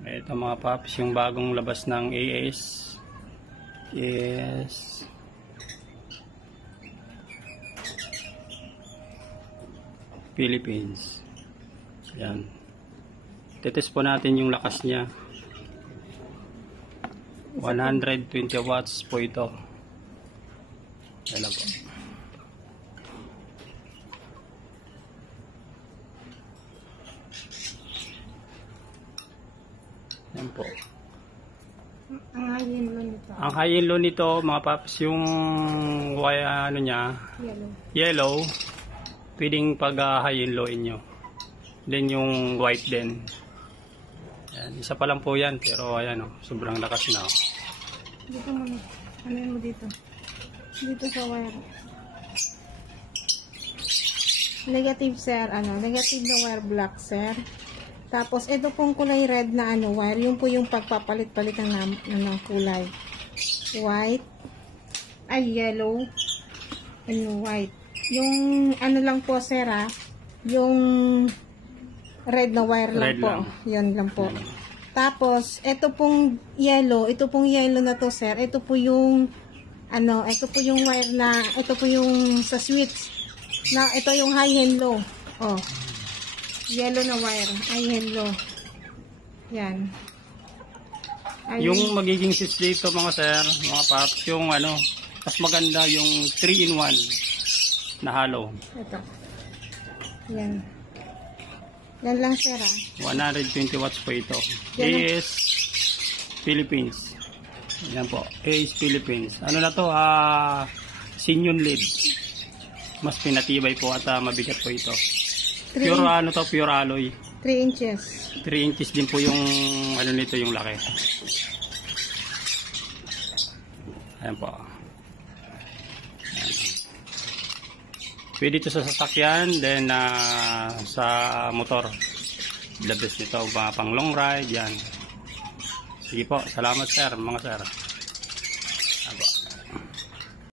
Ito mga paps, yung bagong labas ng AS is Philippines. Yan. Tetest po natin yung lakas niya. 120 watts po ito. Yan po. Yan po. Ang high and low nito mga paps, yung ano niya, yellow, pwedeng pag high and low inyo. Then yung white din. Yan, isa pa lang po yan, pero ayan sobrang lakas na. Dito mo, ano mo dito? Dito sa wire. Negative sir, negative na wire black sir. Tapos ito pong kulay red na wire, yun po yung pagpapalit-palit ng kulay. White, yellow, and white. Yung lang po sir yung red na wire lang Red po. Lang. Yan lang po. Tapos ito pong yellow na to sir, ito po yung wire na, ito po yung sa switch. Na ito yung high and low. Oh. Yellow na wire, high and low. Yan. Yung magiging switch dito mga sir, mga paps, yung mas maganda yung 3-in-1 na hollow. Ito. Yan. Yan lang sir 120 watts po ito. Yan AS Philippines. Yan po. AS Philippines. Ano na to? Sinyon lead. Mas pinatibay po at mabigat po ito. Pure pure alloy. 3 inches. 3 inches din po yung nito, yung laki. Ayan po. Ayan. Pwede ito sa sasakyan, then sa motor. The best nito, pang long ride, yan. Sige po, salamat sir, mga sir. Ayan po.